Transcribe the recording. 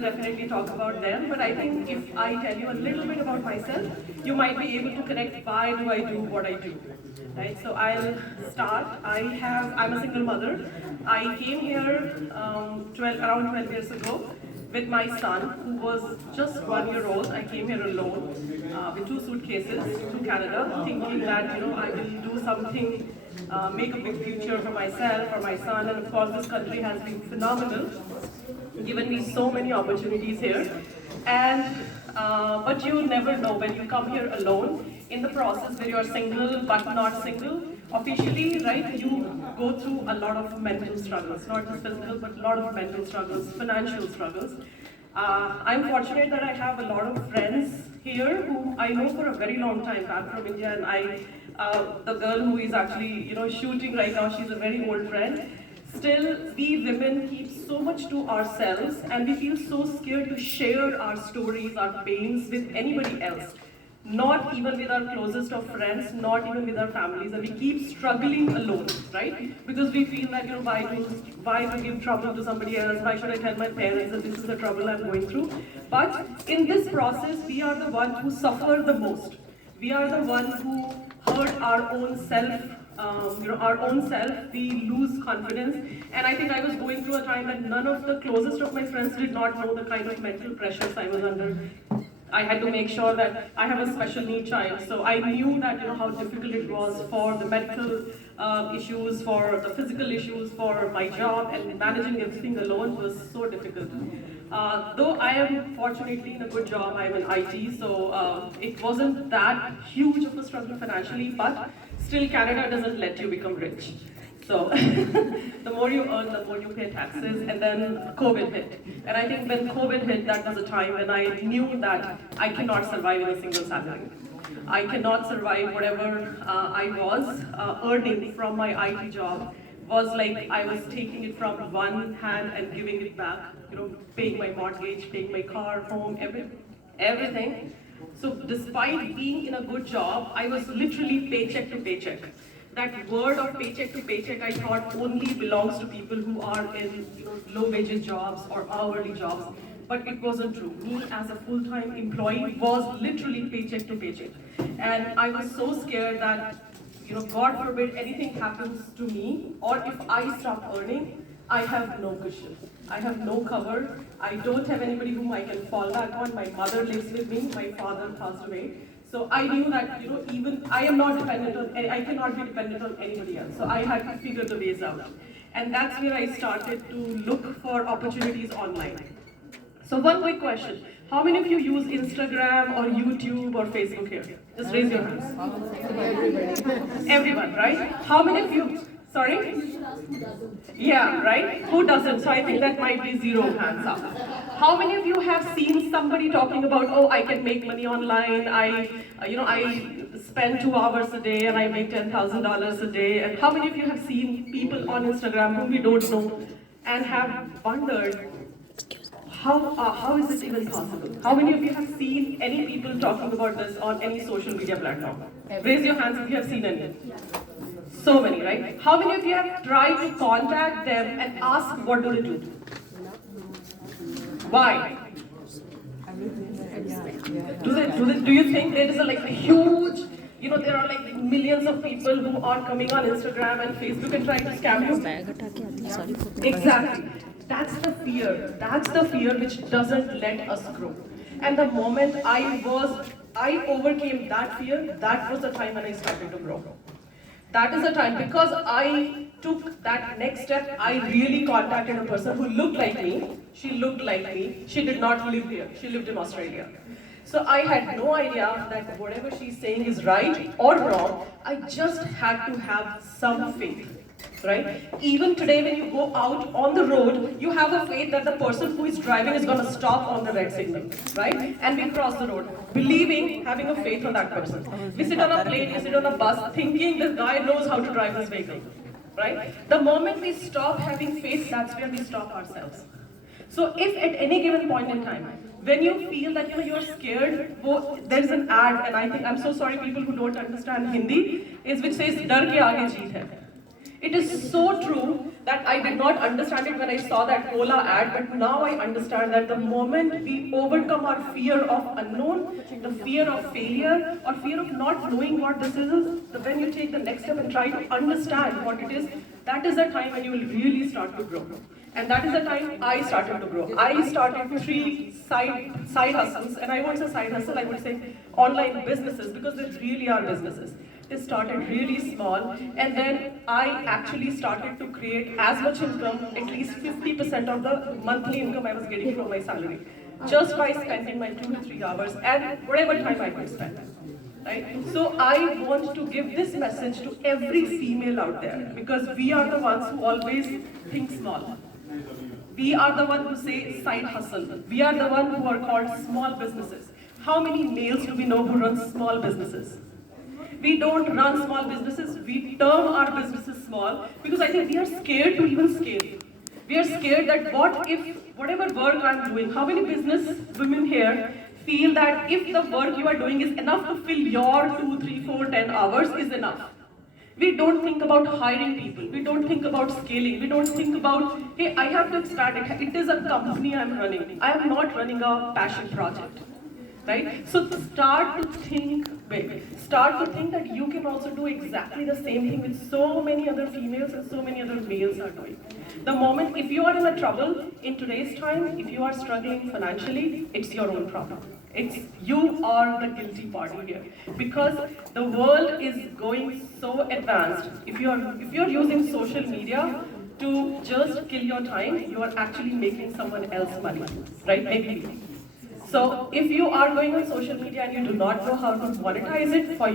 definitely talk about them, but I think if I tell you a little bit about myself, you might be able to connect why do I do what I do. Right? So I'll start. I'm a single mother. I came here 12 around 12 years ago with my son, who was just 1 year old. I came here alone with two suitcases to Canada, thinking that I will do something, make a big future for myself, for my son, and of course this country has been phenomenal, given me so many opportunities here. And but you never know when you come here alone. In the process, where you are single but not single, officially, right? You go through a lot of mental struggles, not just physical, but a lot of mental struggles, financial struggles. I'm fortunate that I have a lot of friends here who I know for a very long time back from India, and the girl who is actually shooting right now, she's a very old friend. Still, we women keep so much to ourselves, and we feel so scared to share our stories, our pains with anybody else. Not even with our closest of friends, not even with our families, and we keep struggling alone, right? Because we feel that why to give trouble to somebody else? Why should I tell my parents that this is the trouble I'm going through? But in this process, we are the ones who suffer the most. We are the ones who hurt our own self. Our own self, we lose confidence. And I think I was going through a time that none of the closest of my friends did not know the kind of mental pressures I was under. I had to make sure that I have a special need child, so I knew that how difficult it was for the medical issues, for the physical issues, for my job, and managing everything alone was so difficult. Though I am fortunately in a good job, I'm in IT, so it wasn't that huge of a struggle financially, but still Canada doesn't let you become rich. So the more you earn, the more you pay taxes, and then COVID hit. And I think when COVID hit, that was a time when I knew that I cannot survive in a single salary. I cannot survive whatever I was earning from my IT job was like I was taking it from one hand and giving it back, paying my mortgage, paying my car, home, everything. So despite being in a good job, I was literally paycheck to paycheck. That word of paycheck to paycheck, I thought only belongs to people who are in low wages jobs or hourly jobs. But it wasn't true. Me as a full-time employee was literally paycheck to paycheck. And I was so scared that, God forbid anything happens to me, or if I stop earning, I have no cushion. I have no cover. I don't have anybody whom I can fall back on. My mother lives with me. My father passed away. So I knew that, even I am not dependent on, I cannot be dependent on anybody else. So I had to figure the ways out. And that's where I started to look for opportunities online. So one quick question. How many of you use Instagram or YouTube or Facebook here? Just raise your hands. Everyone, right? How many of you, sorry? Yeah, right? Who doesn't? So I think that might be 0 hands up. How many of you have seen somebody talking about, oh, I can make money online, I spend 2 hours a day and I make $10,000 a day? And how many of you have seen people on Instagram whom we don't know and have wondered, how is this even possible? How many of you have seen any people talking about this on any social media platform? Raise your hands if you have seen any. So many, right? How many of you have tried to contact them and ask what do they do? Why? Do you think there is a huge, there are like millions of people who are coming on Instagram and Facebook and trying to scam you? Exactly. That's the fear. That's the fear which doesn't let us grow. And the moment I overcame that fear, that was the time when I started to grow. That is the time, because I took that next step, I really contacted a person who looked like me. She looked like me. She did not live here. She lived in Australia. So I had no idea that whatever she's saying is right or wrong. I just had to have some faith. Right? Even today when you go out on the road, you have a faith that the person who is driving is going to stop on the red signal, right? And we cross the road, believing, having a faith on that person. We sit on a plane, we sit on a bus, thinking this guy knows how to drive this vehicle, right? The moment we stop having faith, that's where we stop ourselves. So if at any given point in time, when you feel that you're scared, there's an ad, and I think, I'm so sorry people who don't understand Hindi, is which says, "Dar ke aage jeet hai." It is so true that I did not understand it when I saw that Ola ad, but now I understand that the moment we overcome our fear of unknown, the fear of failure, or fear of not knowing what this is, when you take the next step and try to understand what it is, that is the time when you will really start to grow. And that is the time I started to grow. I started 3 side hustles, and I won't say side hustle, I would say online businesses, because they really are businesses. They started really small, and then I actually started to create as much income, at least 50% of the monthly income I was getting from my salary, just by spending my 2 to 3 hours and whatever time I could spend. Right? So I want to give this message to every female out there, because we are the ones who always think small. We are the ones who say side hustle. We are the ones who are called small businesses. How many males do we know who run small businesses? We don't run small businesses, we term our businesses small, because I think we are scared to even scale. We are scared that what if, whatever work I'm doing, how many business women here feel that if the work you are doing is enough to fill your 2, 3, 4, 10 hours is enough. We don't think about hiring people, we don't think about scaling, we don't think about, hey, I have to expand it, it is a company I'm running. I am not running a passion project. Right? So start to think big. Start to think that you can also do exactly the same thing with so many other females and so many other males are doing. The moment, if you are in a trouble in today's time, if you are struggling financially, it's your own problem. It's you are the guilty party here, because the world is going so advanced. If you're using social media to just kill your time, you are actually making someone else money, right? Maybe. So if you are going on social media and you do not know how to monetize it for